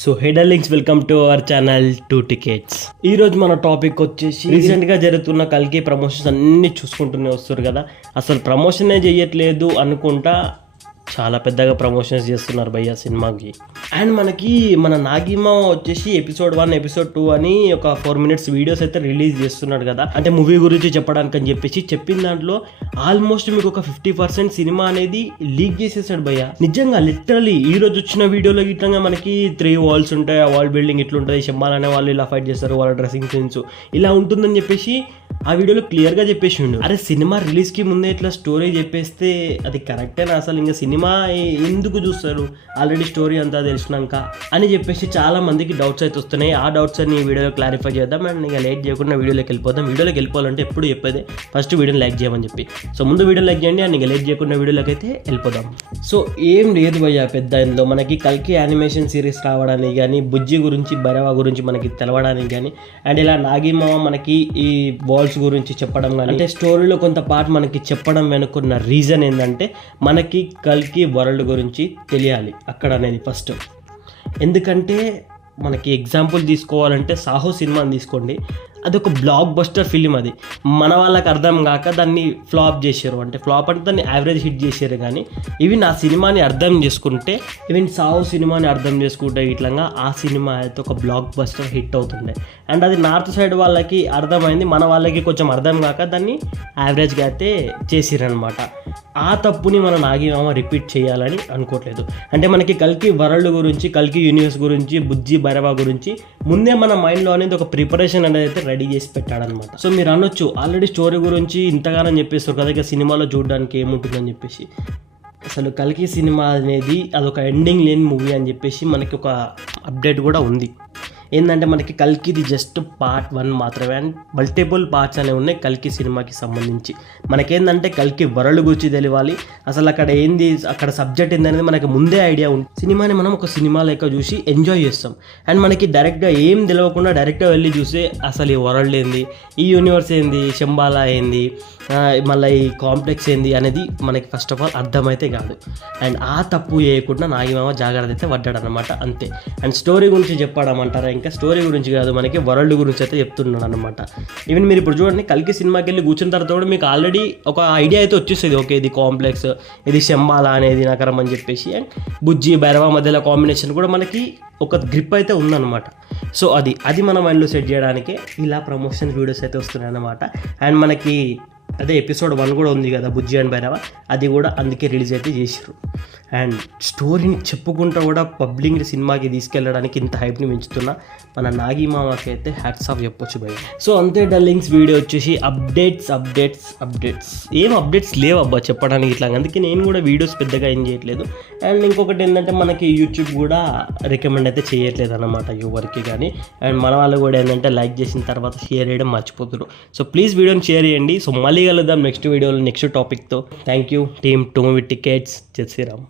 So హెడర్లింక్స్ welcome to our channel 2 tickets. ఈ రోజు మన టాపిక్ వచ్చేసి రీసెంట్గా జరుగుతున్న కల్కి ప్రమోషన్స్ అన్ని చూసుకుంటూనే వస్తారు కదా. అసలు ప్రమోషనే చేయట్లేదు అనుకుంటా చాలా పెద్దగా ప్రమోషన్స్ చేస్తున్నారు భయ్య సినిమాకి. అండ్ మనకి మన నాగిమా వచ్చేసి ఎపిసోడ్ 1 ఎపిసోడ్ 2 అని ఒక 4 minutes వీడియోస్ అయితే రిలీజ్ చేస్తున్నాడు కదా. అంటే మూవీ గురించి చెప్పడానికి అని చెప్పేసి చెప్పిన దాంట్లో ఆల్మోస్ట్ మీకు ఒక 50% సినిమా అనేది లీక్ చేసేసాడు భయ్య. నిజంగా లిటరలీ ఈ రోజు వచ్చిన వీడియోలో ఇట్లా మనకి 3 walls ఉంటాయి, ఆ వాల్ బిల్డింగ్ ఇట్లుంటుంది, శంబాల్ అనే వాళ్ళు ఇలా ఫైట్ చేస్తారు, వాళ్ళ డ్రెస్సింగ్ సెన్స్ ఇలా ఉంటుందని చెప్పేసి ఆ వీడియోలో క్లియర్గా చెప్పేసిండు. అరే సినిమా రిలీజ్కి ముందే ఇట్లా స్టోరీ చెప్పేస్తే అది కరెక్టేనా? అసలు ఇంకా సినిమా ఎందుకు చూస్తారు ఆల్రెడీ స్టోరీ అంతా తెలిసినాక అని చెప్పేసి చాలా మందికి డౌట్స్ అయితే వస్తున్నాయి. ఆ డౌట్స్ అన్ని ఈ వీడియోలో క్లారిఫై చేద్దాం. అండ్ ఇంకా లేట్ చేయకుండా వీడియోలోకి వెళ్ళిపోదాం. వీడియోలోకి వెళ్ళిపోవాలంటే ఎప్పుడు చెప్పేది ఫస్ట్ వీడియోని లైక్ చేయమని చెప్పి. సో ముందు వీడియో లైక్ చేయండి అండ్ ఇంకా లేట్ చేయకుండా వీడియోలోకి అయితే వెళ్ళిపోదాం. సో ఏం లేదు భయ్య పెద్ద ఇందులో మనకి కల్కి యానిమేషన్ సిరీస్ రావడానికి కానీ, బుజ్జి గురించి భైరవ గురించి మనకి తెలవడానికి కానీ, అండ్ ఇలా నాగిమా మనకి ఈ వాల్స్ గురించి చెప్పడం కానీ, అంటే స్టోరీలో కొంత పార్ట్ మనకి చెప్పడం వెనుకున్న రీజన్ ఏంటంటే మనకి కల్కి వరల్డ్ గురించి తెలియాలి అక్కడ అనేది ఫస్ట్. ఎందుకంటే మనకి ఎగ్జాంపుల్ తీసుకోవాలంటే సాహో సినిమాని తీసుకోండి, అది ఒక బ్లాక్ బస్టర్ ఫిలిం. అది మన వాళ్ళకి అర్థం కాక దాన్ని ఫ్లాప్ చేశారు. అంటే ఫ్లాప్ అంటే దాన్ని యావరేజ్ హిట్ చేశారు. కానీ ఇవి నా సినిమాని అర్థం చేసుకుంటే, ఈవెన్ సాహో సినిమాని అర్థం చేసుకుంటే ఇట్లా ఆ సినిమా అయితే ఒక బ్లాక్ బస్టర్ హిట్ అవుతుండే. అండ్ అది నార్త్ సైడ్ వాళ్ళకి అర్థమైంది, మన వాళ్ళకి కొంచెం అర్థం కాక దాన్ని యావరేజ్గా అయితే చేసిరనమాట. ఆ తప్పుని మన నాగిమామ రిపీట్ చేయాలని అనుకోవట్లేదు. అంటే మనకి కల్కి వరల్డ్ గురించి, కల్కి యూనివర్స్ గురించి, బుజ్జి భైరవ గురించి ముందే మన మైండ్లో అనేది ఒక ప్రిపరేషన్ అనేది అయితే రెడీ చేసి పెట్టాడనమాట. సో మీరు అనొచ్చు ఆల్రెడీ స్టోరీ గురించి ఇంతగానో చెప్పేస్తారు కదా, ఇక సినిమాలో చూడడానికి ఏముంటుందని చెప్పేసి. అసలు కల్కి సినిమా అనేది అదొక ఎండింగ్ లేని మూవీ అని చెప్పేసి మనకి ఒక అప్డేట్ కూడా ఉంది. ఏంటంటే మనకి కల్కిది జస్ట్ పార్ట్ 1 మాత్రమే, అండ్ మల్టిపుల్ పార్ట్స్ అనేవి ఉన్నాయి కల్కి సినిమాకి సంబంధించి. మనకేందంటే కల్కి వరల్డ్ గురించి తెలియాలి, అసలు అక్కడ ఏంది, అక్కడ సబ్జెక్ట్ ఏందనేది మనకి ముందే ఐడియా ఉంది. సినిమాని మనం ఒక సినిమా లెక్క చూసి ఎంజాయ్ చేస్తాం. అండ్ మనకి డైరెక్ట్గా ఏం తెలియకుండా డైరెక్ట్గా వెళ్ళి చూస్తే అసలు ఈ వరల్డ్ ఏంది, ఈ యూనివర్స్ ఏంది, శంబాలా ఏంది, మళ్ళీ ఈ కాంప్లెక్స్ ఏంది అనేది మనకి ఫస్ట్ ఆఫ్ ఆల్ అర్థమైతే కాదు. అండ్ ఆ తప్పు చేయకుండా నాగిమామ జాగ్రత్త అయితే పడ్డాడు అనమాట, అంతే. అండ్ స్టోరీ గురించి చెప్పాడమంటారా, ఇంకా స్టోరీ గురించి కాదు మనకి వరల్డ్ గురించి అయితే చెప్తున్నాడు అనమాట. ఈవెన్ మీరు ఇప్పుడు చూడండి కల్కి సినిమాకి వెళ్ళి కూర్చున్న తర్వాత కూడా మీకు ఆల్రెడీ ఒక ఐడియా అయితే వచ్చేస్తుంది. ఓకే ఇది కాంప్లెక్స్, ఇది శంబాలా అనేది నగరం అని చెప్పేసి. అండ్ బుజ్జి భైరవ మధ్యలో కాంబినేషన్ కూడా మనకి ఒక గ్రిప్ అయితే ఉందన్నమాట. సో అది మన మైండ్లో సెట్ చేయడానికే ఇలా ప్రమోషన్ వీడియోస్ అయితే వస్తున్నాయి అన్నమాట. అండ్ మనకి అదే ఎపిసోడ్ 1 కూడా ఉంది కదా బుజ్జి అండ్ భైరవ, అది కూడా అందుకే రిలీజ్ అయితే చేసారు. అండ్ స్టోరీని చెప్పుకుంటూ కూడా పబ్లిక్ సినిమాకి తీసుకెళ్ళడానికి ఇంత హైప్ని పెంచుతున్న మన నాగిమామకి అయితే హ్యాట్స్ ఆఫ్ చెప్పొచ్చు భయ్య. సో అంతే డల్లింగ్స్ వీడియో వచ్చేసి అప్డేట్స్ ఏం అప్డేట్స్ లేవు అబ్బా చెప్పడానికి ఇట్లా. అందుకే నేను కూడా వీడియోస్ పెద్దగా ఏం చేయట్లేదు. అండ్ ఇంకొకటి ఏంటంటే మనకి యూట్యూబ్ కూడా రికమెండ్ అయితే చేయట్లేదు అన్నమాట ఎవరికి కానీ. అండ్ మన వాళ్ళు కూడా ఏంటంటే లైక్ చేసిన తర్వాత షేర్ చేయడం మర్చిపోతున్నారు. సో ప్లీజ్ వీడియోని షేర్ చేయండి. సో మళ్ళీ కలుద్దాం నెక్స్ట్ వీడియోలో నెక్స్ట్ టాపిక్తో. Thank you team 2 tickets. జై శ్రీరామ్.